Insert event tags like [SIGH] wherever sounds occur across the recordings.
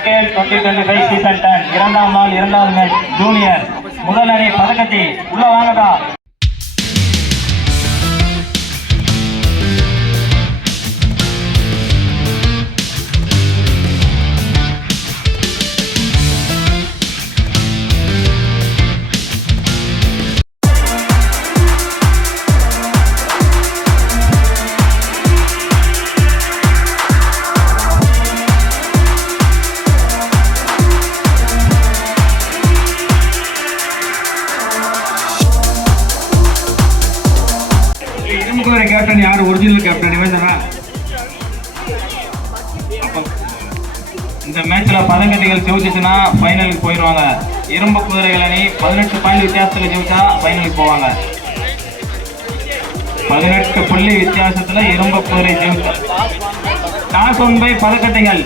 SKL twenty twenty five season ten இரண்டாம் நாள் இரண்டாவது மேட்ச் ஜூனியர் முதல் அணி பதக்கத்தை உள்ள வாங்கதா? ஜெயிச்சுச்சுன்னா ஃபைனலுக்கு போயிடுவாங்க. இரும்பு குதிரைகள் அணி பதினெட்டு பாயிண்ட் வித்தியாசத்துல ஜெயிச்சா ஃபைனலுக்கு போவாங்க. பதினெட்டு புள்ளி வித்தியாசத்துல இரும்பு குதிரை ஜெயிச்சா டாஸ் ஒன் பை பதக்கத்தைகள்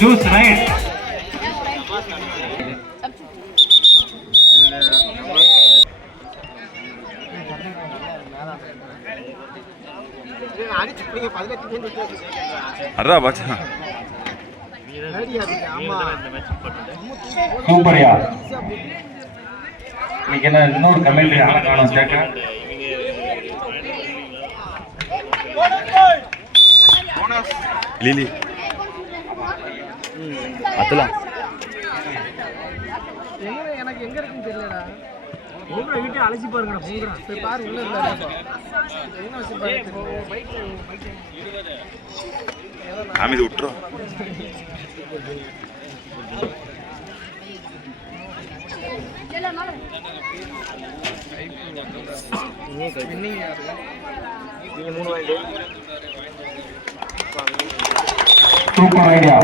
ஜூஸ் ரைட் அட்ரா பாச்சா சூப்பர்யா. இன்னைக்கு என்ன இன்னொரு கமெண்ட்ரி ஆளை காணும் கேட்க லிலி. அத்தலாம் எனக்கு எங்க இருக்குன்னு தெரியலடா. அழைச்சி பாருங்கடா போங்கடா. போய் பாரு உள்ள இல்ல என்ன வச்சிருப்பாரு ஆமிது விட்டுரும் சூப்பர் ஐடியா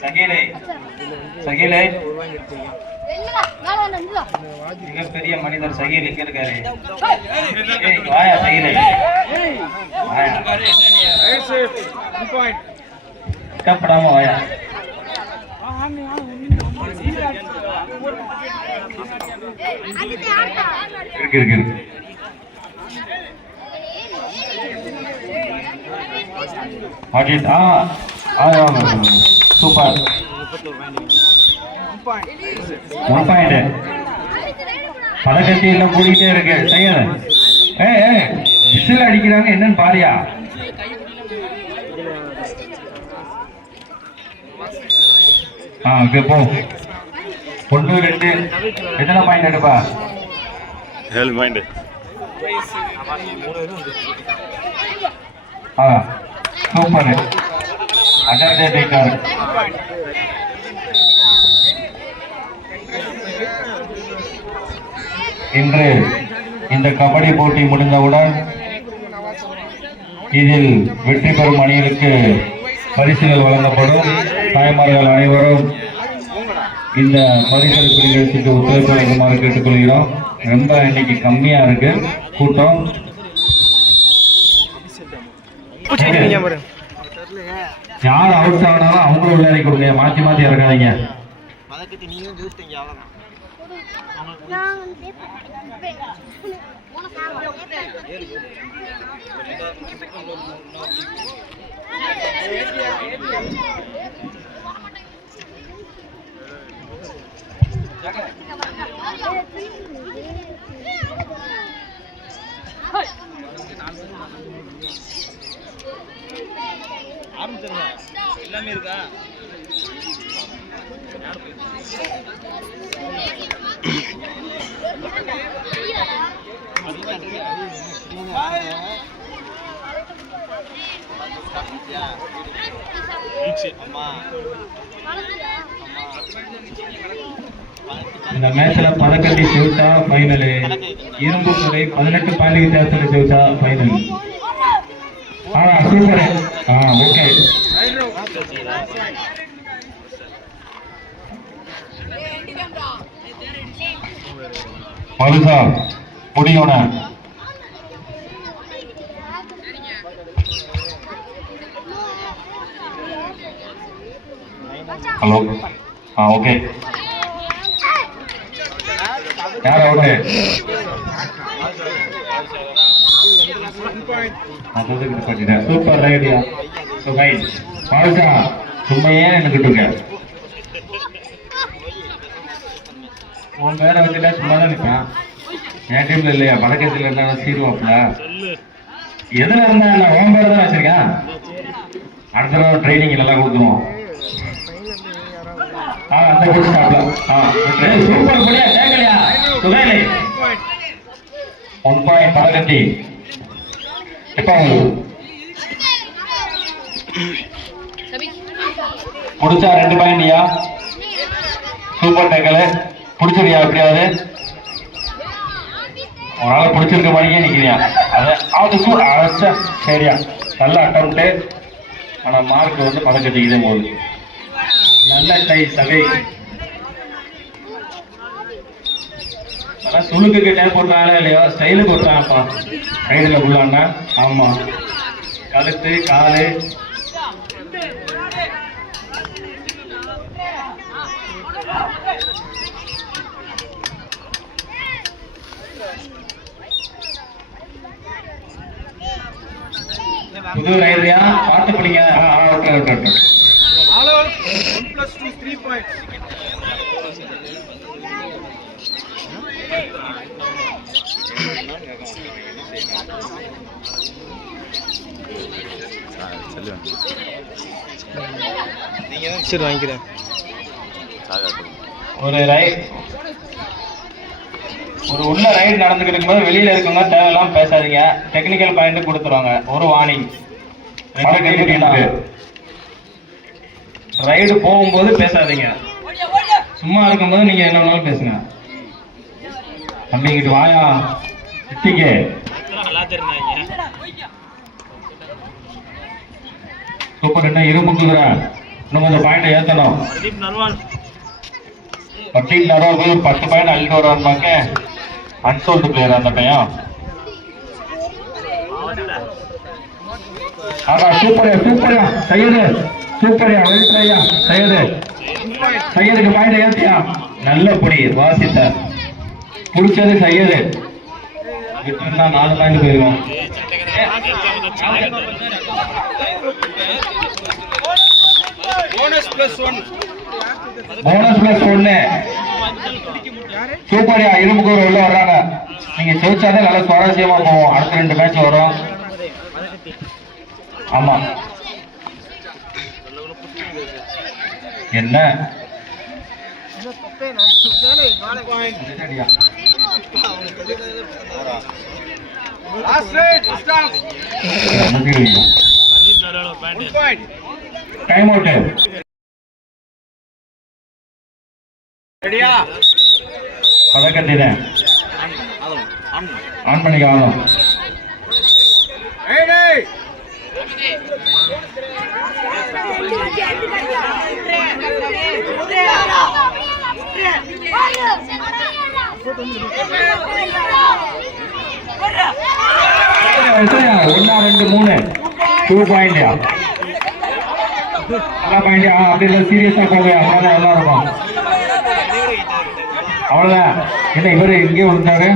சகீலை. இருக்கு மிகப்பெரிய மனிதர் சகீல் எங்க இருக்காரு? வாயா சகீலை. வாயா. வாயா. இருக்கு இருக்கு இருக்கு. அஜித் ஆ சூப்பர் ஒன் பாயிண்ட் பதக்கத்தி எல்லாம் கூடிக்கிட்டே இருக்கு. செய்யல ஏ ஏ விசில் அடிக்கிறாங்க என்னன்னு பாரியா? ஆ ஓகே போ. ஒன்று ரெண்டு. எத்தனை பாயிண்ட் எடுப்பா? ஏழு மைண்டு ஆ. சூப்பர் அஜர் ஜெயிக்காரு இன்று இந்த கபடி போட்டி முடிந்தவுடன் இதில் வெற்றி பெறும் அணிகளுக்கு பரிசுகள் வழங்கப்படும். தாய்மார்கள் அனைவரும் இந்த பரிசளிப்பு நிகழ்ச்சிக்கு ஒத்துழைப்பு வழங்குமாறு கேட்டுக்கொள்கிறோம். ரொம்ப இன்னைக்கு கம்மியா இருக்கு. கூட்டம் யார் அவுட் ஆனாலும் அவங்களும் விளையாடி கொடுங்க. மாத்தி எல்லாமே இருக்கா? இந்த மேட்ச்ல பதக்கத்தை ஜெயிச்சா ஃபைனலு இரும்பு துறை பதினெட்டு பாயிண்ட் வித்தியாசத்துல ஜெயிச்சா ஃபைனல் ஆ சூப்பர். ஆ ஓகே. மருசா முடியோன ஹலோ. ஆ ஓகே. யார் அவுட்டு சூப்பர் ரைடியா ஸோ ரைட் சும்மையே நின்றுட்டுங்க உன் பேரை வச்சுட்டா சும்மா தான் நிற்பான் என் டீம்ல இல்லையா வடக்கத்தில் இருந்தாலும் சீருவாப்ல எதுல இருந்தா என்ன உன் பேரை தான் வச்சிருக்கேன் அடுத்த தடவை ட்ரைனிங் நல்லா கொடுத்துருவோம் ஆ அந்த கூட ஸ்டாப்ல ஆ சூப்பர் புடியா கேட்கலையா ஒன் பாயிண்ட் பதக்கத்தி இப்போ முடிச்சா ரெண்டு பாயிண்ட்யா சூப்பர் டேக்கலு பிடிச்சிருக்கியா எப்படியாவது? உன்னால பிடிச்சிருக்க மாதிரியே நிற்கிறியா அதை அது சூ அரைச்சா சரியா. நல்ல அட்டம்ப்ட் ஆனால் மார்க் வந்து பதக்கத்துக்கு இதே போகுது நல்ல டை சகை. அதான் சுளுக்குக்கு டேப் போட்டாங்களா இல்லையோ? ஸ்டைலுக்கு போட்டாங்கப்பா கைதில் உள்ளாண்ணா ஆமா. கழுத்து காலு. புது ரைடியா பார்த்து பிடிங்க. ஆ ஆ, ஓகே ஓகே ஓகே. சரி வாங்கிக்கிறேன் ஒரு ரைட் ஒரு உள்ள ரைட் நடந்துக்கிட்டு இருக்கும்போது வெளியில இருக்கவங்க தேவையில்லாம பேசாதீங்க. டெக்னிக்கல் பாயிண்ட் கொடுத்துருவாங்க. ஒரு வார்னிங் ரைடு போகும்போது பேசாதீங்க. சும்மா இருக்கும்போது நீங்க என்ன வேணாலும் பேசுங்க. தம்பிங்கிட்டு வாயா. சிட்டிக்கு சூப்பர் என்ன இருமுக்குறேன் இன்னும் கொஞ்சம் பாயிண்ட் ஏத்தணும். நடுவில் ஒரு பத்து பாயிண்ட் அள்ளிட்டு வருவாங்க அன்சோல்டு பிளேயர் அந்த பையன். ஆகா சூப்பர் சூப்பரா சையது சூப்பரியா வெல்ட்ரையா சையது. சையதுக்கு பாயிண்ட் ஏத்தியா? நல்ல புடி வாசித்த புடிச்சது சையது. விட்டுருந்தா நாலு பாயிண்ட் போயிருவோம் Bonus plus one. Bonus plus ஒன்னு சூப்பர்யா இரும்புக்கு ஒரு உள்ள வர்றாங்க. நீங்க ஜெயிச்சாதான் நல்ல சுவாரஸ்யமா போவோம். அடுத்த ரெண்டு மேட்ச் வரும். ஆமா. என்ன. டைம் அவுட் ரெடியா பதக்கத்தினேன் ஆன் பண்ணிக்க ரெடி எத்தனையா? ஒன்னா ரெண்டு மூணு டூ பாயிண்ட்யா நல்லா பாயிண்ட் அப்படி இல்லை சீரியஸா போங்க அவ்வளோதான் நல்லா இருக்கும் அவ்வளோதான் என்ன இவரு எங்கே விழுந்தாரு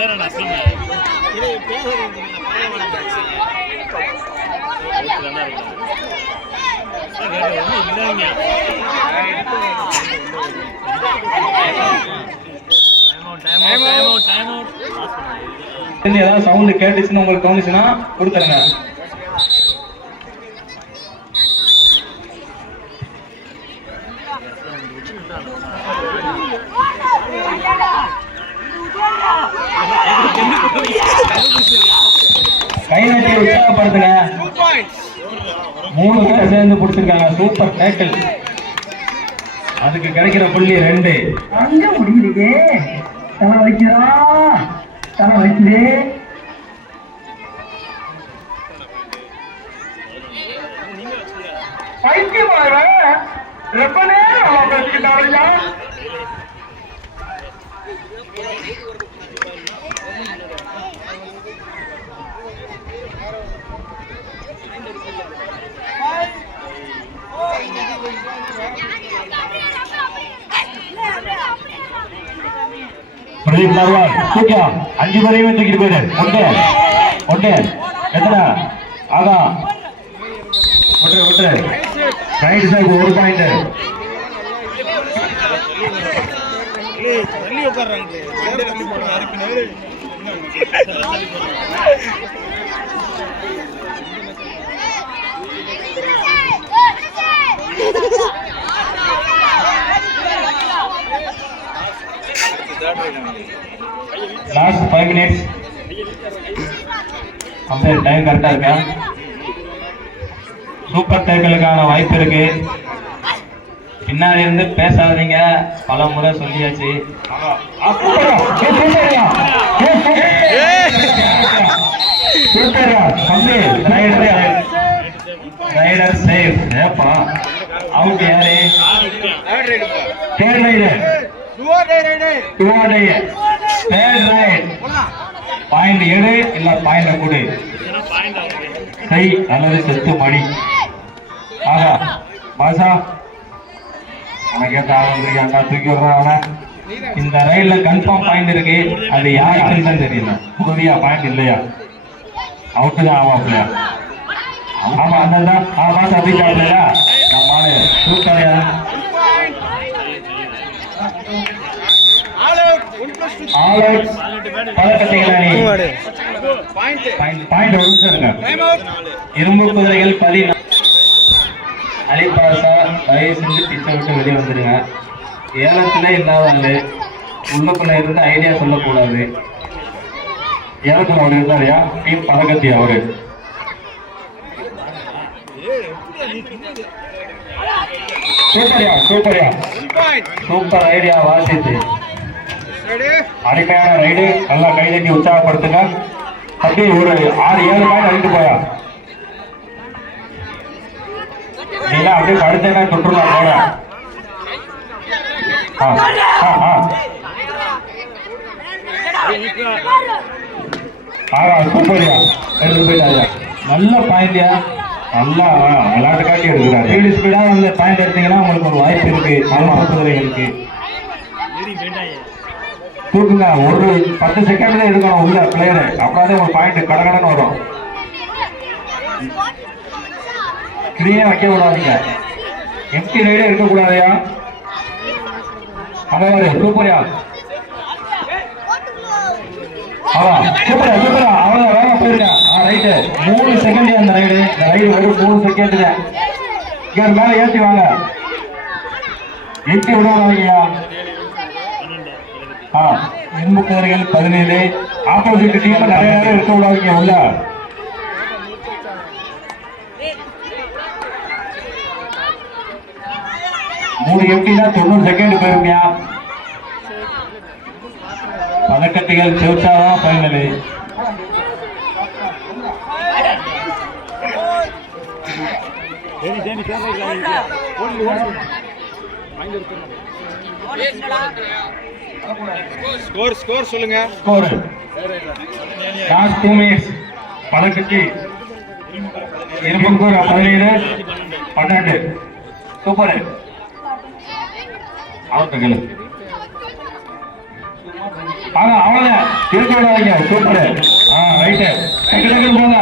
இருந்து ஏதாவது சவுண்டு கேட்டுச்சுன்னு உங்களுக்கு தோணுச்சுன்னா கொடுத்துருங்க. கை நட்டி உற்சாகப்படுத்துங்க. மூணு பேர் சேர்ந்து பிடிச்சிருக்காங்க சூப்பர் டேக்கிள் அதுக்கு கிடைக்கிற புள்ளி ரெண்டு. அங்க முடியுது. தலை வைக்கிறா தலை வலிக்குதே பைத்தியமாக ரொம்ப நேரம் பேசிக்கிட்டாங்க பிரதீப் நர்வால் தூக்கியா அஞ்சு பேரையுமே தூக்கிட்டு போயிடு ஒன்று ஒன்று எத்தனை ஆகா விட்டுரு விட்டுரு ரைட் சைடு ஒரு point last five minutes umpire time கரெக்டாக இருக்கா? சூப்பர் டேக்கிளுக்கான வாய்ப்பு இருக்கு. பின்னாடி இருந்து பேசாதீங்க. பல முறை சொல்லியாச்சு. ரைடர் சேஃப் ஏப்பா? அவுட் யாரு? Third raider third right point எடு இல்ல பாயிண்ட் கொடு. கை அல்லது செத்து மணி ஆகா மாசா உனக்கே தாவந்திருக்காங்க தூக்கி விடுறான் இந்த ரயில்ல கன்ஃபார்ம் பாயிண்ட் இருக்கு. அது யாருக்குன்னு தான் தெரியல. உறுதியா பாயிண்ட் இல்லையா? அவுட்டு தான் ஆவாப்லையா ஆமா அந்த தான். ஆ மாசா அப்படிட்டாப்லையா நம்ம ஆளு சூப்பரையா ஆல் அவுட் பதக்கத்தைகள் அணி பாயிண்ட் இரும்பு குதிரைகள் பதி அலிபாசா தயவு செஞ்சு பிச்சை விட்டு வெளியே வந்துடுங்க ஏலத்துல இல்லாதவங்க உள்ளுக்குள்ள இருந்து ஐடியா சொல்லக்கூடாது ஏலத்துல அவர் இருந்தாருயா டீம் பதக்கத்தி அவரு சூப்பர்யா சூப்பர்யா சூப்பர் ஐடியா வாசித்து. அருமையான ரைடு. நல்லா கை தட்டி உற்சாகப்படுத்துங்க. தம்பி ஒரு ஆறு ஏழு பாயிண்ட் அழிந்து போயா? நீங்க அப்படியே படுத்தேன்னா தொற்றுலாம் போல ஆ, ஆ, எடுத்து போயிட்டாயா நல்ல பாயிண்டியா நல்லா விளையாட்டு காட்டி எடுக்கிறாரு வந்து பாயிண்ட் எடுத்தீங்கன்னா உங்களுக்கு ஒரு வாய்ப்பு இருக்கு. ஆமா குதிரைகளுக்கு தூக்குங்க. ஒரு பத்து செகண்ட்ல எடுக்கணும் உள்ள பிளேயரு அப்புறம் ஒரு பாயிண்ட் கடகடன்னு வரும். ஸ்க்ரீனே வைக்க விடாதீங்க. எம்டி ரைடே இருக்கக்கூடாதையா அங்கே சூப்பர்யா. ஆமா சூப்பரா சூப்பரா அவ்வளோ வேக போயிருங்க. ஆ ரைட்டு மூணு செகண்ட் அந்த ரைடு இந்த ரைடு வெறும் மூணு செகண்ட்ல இங்க மேல ஏத்தி வாங்க. ஏத்தி விடாதீங்கய்யா. ஆ இரும்பு பதினேழு. ஆப்போசிட் டீம் நிறைய நேரம் இருக்க விடாதீங்க உள்ள. மூணு எம்டினா தொண்ணூறு செகண்ட் போயிருமியா பதக்கட்டிகள் செவுச்சாதான் ஃபைனலு ஸ்கோர் ஸ்கோர் சொல்லுங்க. ஸ்கோர் லாஸ்ட் டூ மினிட்ஸ் பதக்கட்டி இருபத்தோரு பதினேழு பன்னெண்டு. சூப்பர் அவுட்டுகள் ஆனா விடாதீங்க சூப்பர் ஆ ரைட்டு டக்கு டக்கு போங்க.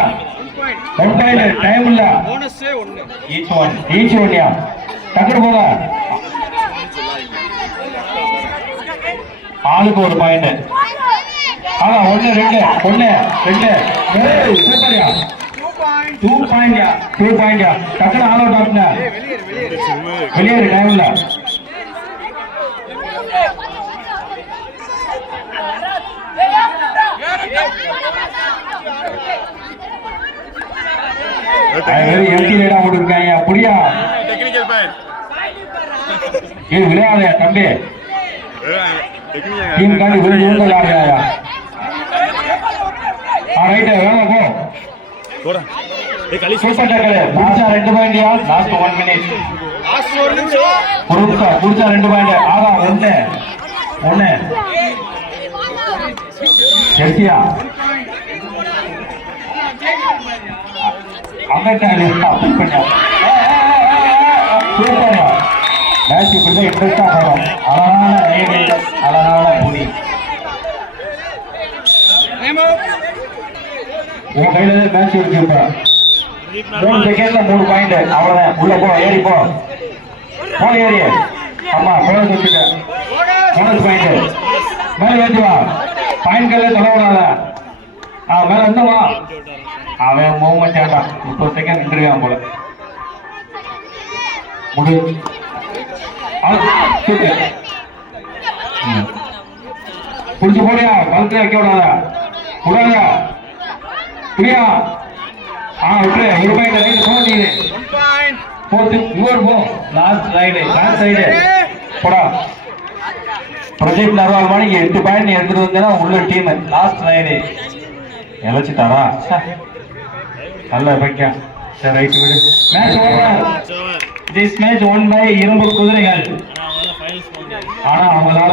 ஒன் பாயிண்ட் டைம் இல்ல. ஈச் ஒன் ஈச் ஒன்யா டக்குனு போங்க. ஆளுக்கு ஒரு பாயிண்ட் ஆனா ஒண்ணு ரெண்டு ஒண்ணு ரெண்டு. சூப்பர்யா டூ பாயிண்ட்யா டூ பாயிண்ட்யா டக்குனு ஆல் அவுட் ஆகுங்க வெளியேறு டைம் இல்ல. வெறும் எம்டி ரைடா போட்டுருக்காங்க. அப்படியா? விளையாடுயா தம்பி? டீம் காண்டி விருது விருது விளையாடுறாயா ஆ ரைட்டு வேணா போ போடா ஏய் களி சூப்பர் டேக்கரு முடிச்சா ரெண்டு லாஸ்ட் மினிட் லாஸ்ட் நிமிஷம் முடிச்சா பாயிண்ட் ஆகா ஒண்ணு ஒண்ணு பண்ணியா சூப்பர்யா மேட்ச் இப்படி தான் இன்ட்ரெஸ்டாக போகும் அழகான மேடை அழகான பூமி உன் கையில மேட்ச் வச்சிருப்ப மூணு செகண்ட்ல மூணு பாயிண்ட் அவ்வளவுதான். உள்ள போ ஏறி போ. போன ஏறி. ஆமா போனஸ் வச்சுக்க போனஸ் பாயிண்ட் மேல ஏற்றி வா. பாயிண்ட் கையில தொடவிடாத ஆ மேல இருந்தவா அவன் மூவ்மெண்ட் ஆட்டான் முப்பது செகண்ட் நின்றுக்கான் போல. முடியும் புடிச்சு போடியா கழுத்துல வைக்க விடாதா விடாத புரியா. ஆ விட்டு ஒரு பாயிண்ட் ரைட் போட்டீங்க ஒன் பாயிண்ட் போட்டு இவர் போ. லாஸ்ட் ரைடு லாஸ்ட் ரைடு போடா. ப்ரொஜெக்ட் நர்வால் மணி எட்டு பாயிண்ட் எடுத்துட்டு வந்தேன்னா உள்ள டீம் லாஸ்ட் ரைடு இழைச்சிட்டாரா? [LAUGHS] நல்ல பைக்கா சரி ரைட் விடு. Match over this match won by இரும்பு குதிரைகள். ஆனா அவங்களால